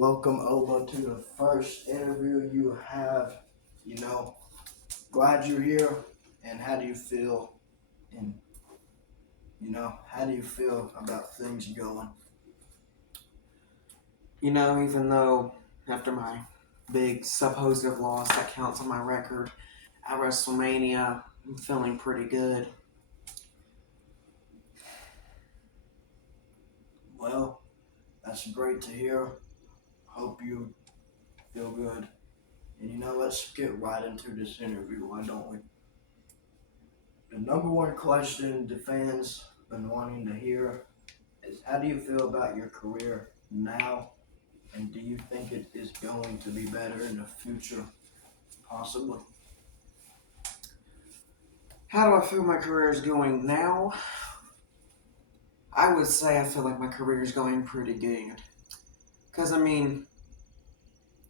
Welcome, Oba, to the first interview you have. You know, Glad you're here. And how do you feel? And, how do you feel about things going? Even though after my big supposed loss that counts on my record at WrestleMania, I'm feeling pretty good. Well, that's great to hear. Hope you feel good. And, let's get right into this interview, why don't we? The number one question the fans been wanting to hear is how do you feel about your career now? And do you think it is going to be better in the future? Possibly. How do I feel my career is going now? I would say I feel like my career is going pretty good. Because,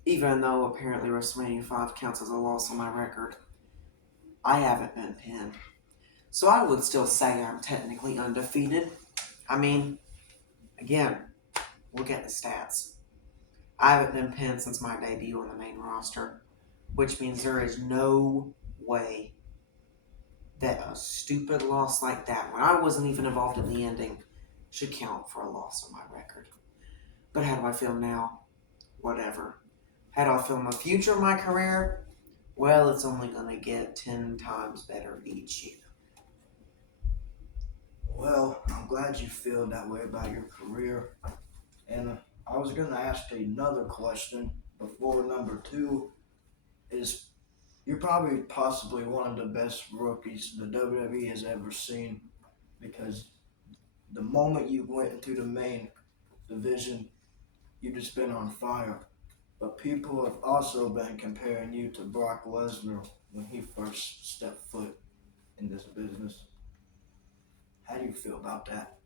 even though apparently WrestleMania 5 counts as a loss on my record, I haven't been pinned. So I would still say I'm technically undefeated. I mean, again, look at the stats. I haven't been pinned since my debut on the main roster, which means there is no way that a stupid loss like that, when I wasn't even involved in the ending, should count for a loss on my record. But how do I feel now? Whatever. How do I feel in the future of my career? Well, it's only going to get 10 times better each year. Well, I'm glad you feel that way about your career. And I was going to ask another question before number two is you're probably possibly one of the best rookies the WWE has ever seen because the moment you went into the main division, you just been on fire. But people have also been comparing you to Brock Lesnar when he first stepped foot in this business. How do you feel about that?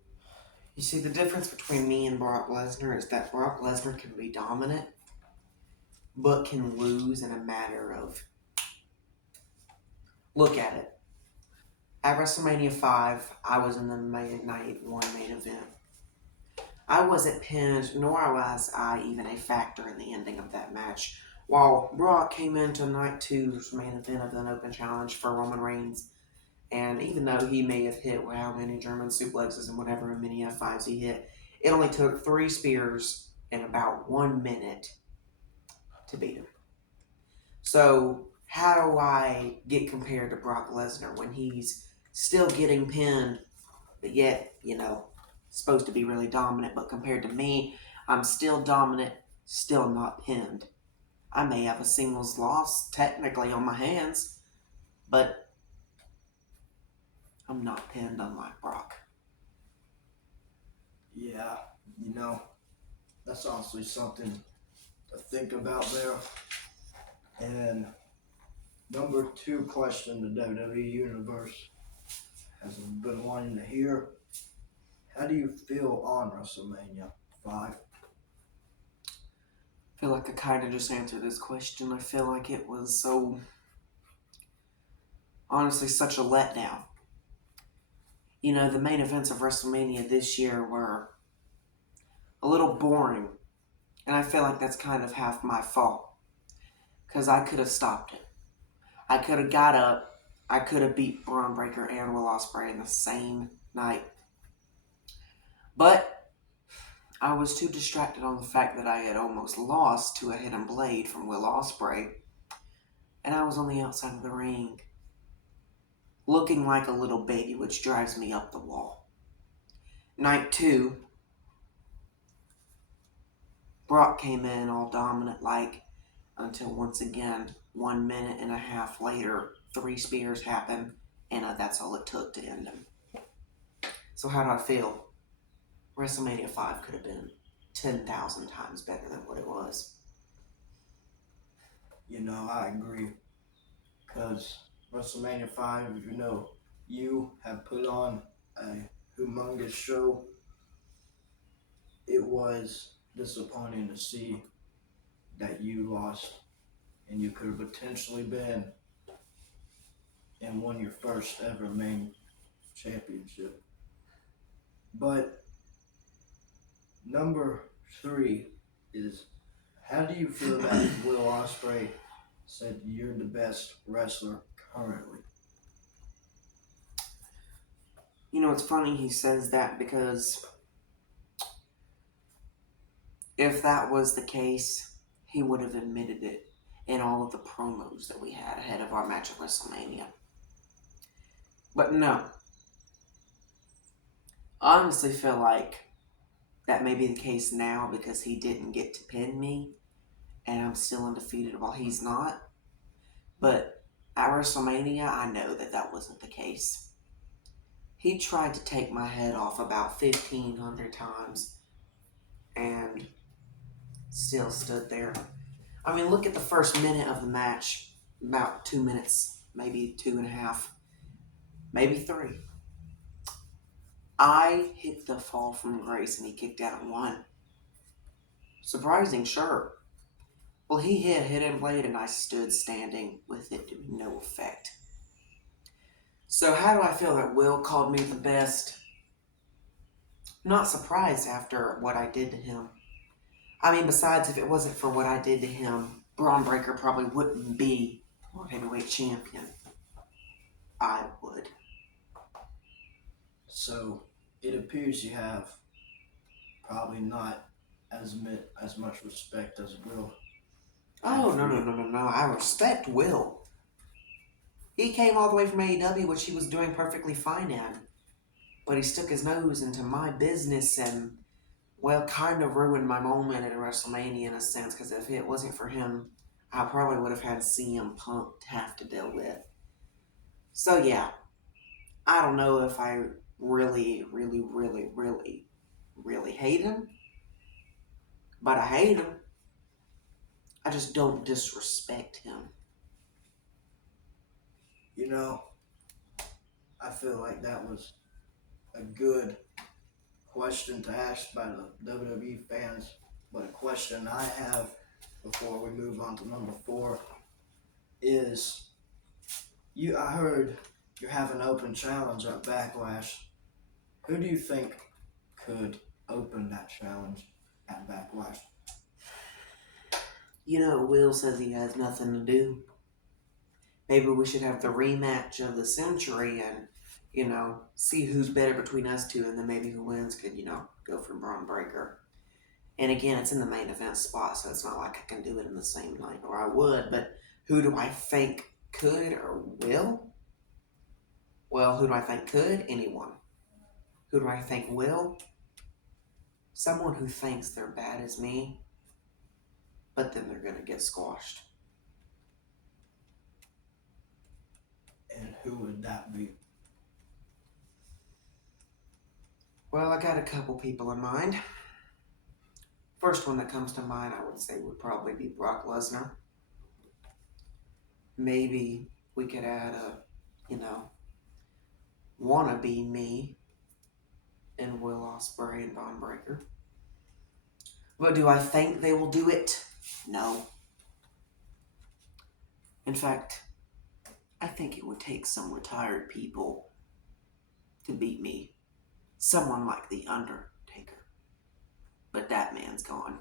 You see, the difference between me and Brock Lesnar is that Brock Lesnar can be dominant, but can lose in a matter of look at it. At WrestleMania 5, I was in the Night 1 main event. I wasn't pinned, nor was I even a factor in the ending of that match. While Brock came into Night 2's main event of an open challenge for Roman Reigns, and even though he may have hit how many German suplexes and whatever many F5s he hit, it only took 3 spears in about 1 minute to beat him. So, how do I get compared to Brock Lesnar when he's still getting pinned, but yet, supposed to be really dominant, but compared to me, I'm still dominant, still not pinned. I may have a singles loss technically on my hands, but I'm not pinned unlike Brock. Yeah, you know, that's honestly something to think about there. And number two question the WWE Universe has been wanting to hear. How do you feel on WrestleMania 5? I feel like I kind of just answered this question. I feel like it was honestly, such a letdown. The main events of WrestleMania this year were a little boring, and I feel like that's kind of half my fault, because I could have stopped it. I could have got up, I could have beat Braun Breaker and Will Ospreay in the same night, but I was too distracted on the fact that I had almost lost to a hidden blade from Will Ospreay, and I was on the outside of the ring, looking like a little baby, which drives me up the wall. Night 2, Brock came in all dominant like until once again, 1 minute and a half later, 3 spears happened, and that's all it took to end him. So how do I feel? WrestleMania 5 could have been 10,000 times better than what it was. I agree. Because WrestleMania 5, you have put on a humongous show. It was disappointing to see that you lost and you could have potentially been and won your first ever main championship. But number three is how do you feel that Will Ospreay said you're the best wrestler currently? You know, it's funny he says that because if that was the case, he would have admitted it in all of the promos that we had ahead of our match at WrestleMania. But no, I honestly feel like that may be the case now because he didn't get to pin me and I'm still undefeated while he's not. But at WrestleMania, I know that that wasn't the case. He tried to take my head off about 1,500 times and still stood there. I mean, look at the first minute of the match, about 2 minutes, maybe 2.5, maybe 3. I hit the fall from grace and he kicked out at 1. Surprising, sure. Well, he hit a hidden blade and I stood standing with it doing no effect. So how do I feel that Will called me the best? Not surprised after what I did to him. I mean, besides, if it wasn't for what I did to him, Braun Breaker probably wouldn't be World Heavyweight Champion. I would. So it appears you have probably not as much respect as Will. Oh, no. I respect Will. He came all the way from AEW, which he was doing perfectly fine in. But he stuck his nose into my business and, well, kind of ruined my moment at WrestleMania in a sense, because if it wasn't for him, I probably would have had CM Punk to have to deal with. So, yeah, I don't know if I really hate him, but I hate him. I just don't disrespect him. You know, I feel like that was a good question to ask by the WWE fans, but a question I have before we move on to number 4 is I heard you're having an open challenge at Backlash. Who do you think could open that challenge at Backlash? You know, Will says he has nothing to do. Maybe we should have the rematch of the century and, see who's better between us two, and then maybe who wins could, go for Braun Breaker. And again, it's in the main event spot, so it's not like I can do it in the same night, or I would, but who do I think could or will? Well, who do I think could? Anyone. Who do I think will? Someone who thinks they're bad as me, but then they're going to get squashed. And who would that be? Well, I got a couple people in mind. First one that comes to mind, I would say, would probably be Brock Lesnar. Maybe we could add a, wannabe me and Will Ospreay and Braun Breaker. But do I think they will do it? No. In fact, I think it would take some retired people to beat me. Someone like The Undertaker. But that man's gone.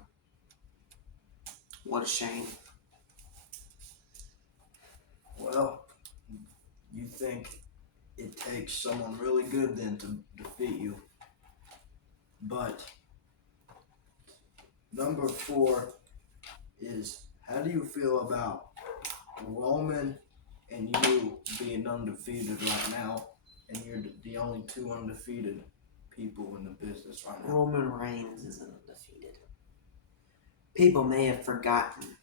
What a shame. Well, you think it takes someone really good then to defeat you. But number 4 is, how do you feel about Roman and you being undefeated right now, and you're the only 2 undefeated people in the business right now? Roman Reigns is undefeated. People may have forgotten,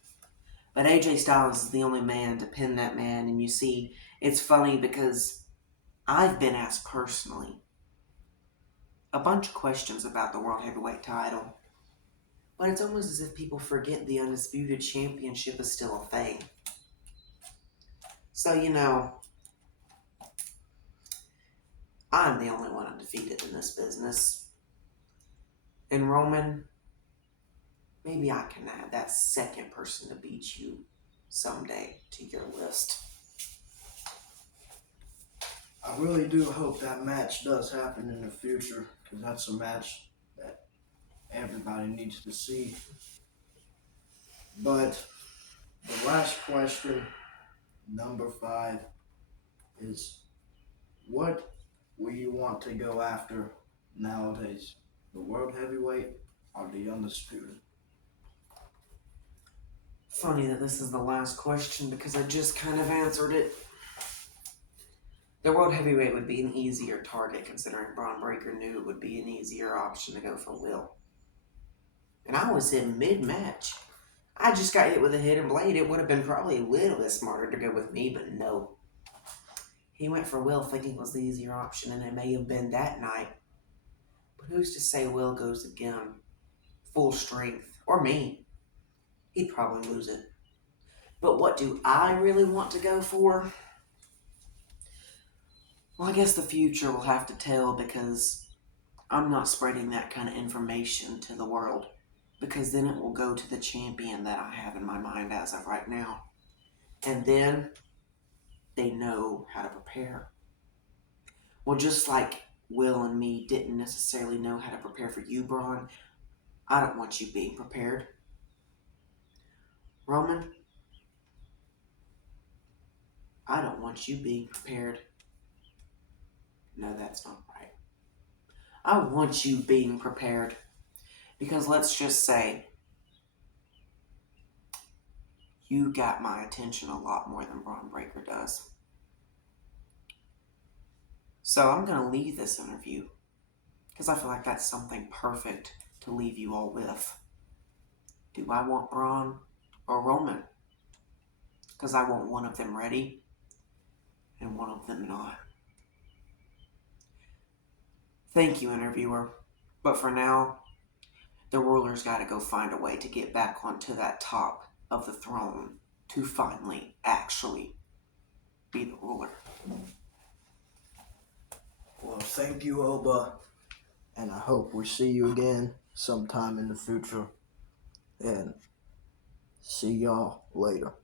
but AJ Styles is the only man to pin that man. And you see, it's funny because I've been asked personally a bunch of questions about the World Heavyweight title, but it's almost as if people forget the Undisputed Championship is still a thing. So, I'm the only one undefeated in this business. And Roman, maybe I can add that second person to beat you someday to your list. I really do hope that match does happen in the future, because that's a match that everybody needs to see. But the last question, number 5, is what will you want to go after nowadays? The world heavyweight or the undisputed? Funny that this is the last question because I just kind of answered it. The world heavyweight would be an easier target considering Braun Breaker knew it would be an easier option to go for Will. And I was in mid-match. I just got hit with a hidden blade. It would have been probably a little bit smarter to go with me, but no. He went for Will thinking it was the easier option, and it may have been that night. But who's to say Will goes again, full strength, or me? He'd probably lose it. But what do I really want to go for? Well, I guess the future will have to tell because I'm not spreading that kind of information to the world because then it will go to the champion that I have in my mind as of right now. And then they know how to prepare. Well, just like Will and me didn't necessarily know how to prepare for you, Braun, I don't want you being prepared. Roman, I don't want you being prepared. No, that's not right. I want you being prepared. Because let's just say you got my attention a lot more than Braun Breaker does. So I'm going to leave this interview because I feel like that's something perfect to leave you all with. Do I want Braun or Roman? Because I want one of them ready and one of them not. Thank you, interviewer. But for now, the ruler's got to go find a way to get back onto that top of the throne to finally actually be the ruler. Well, thank you, Oba, and I hope we see you again sometime in the future. And see y'all later.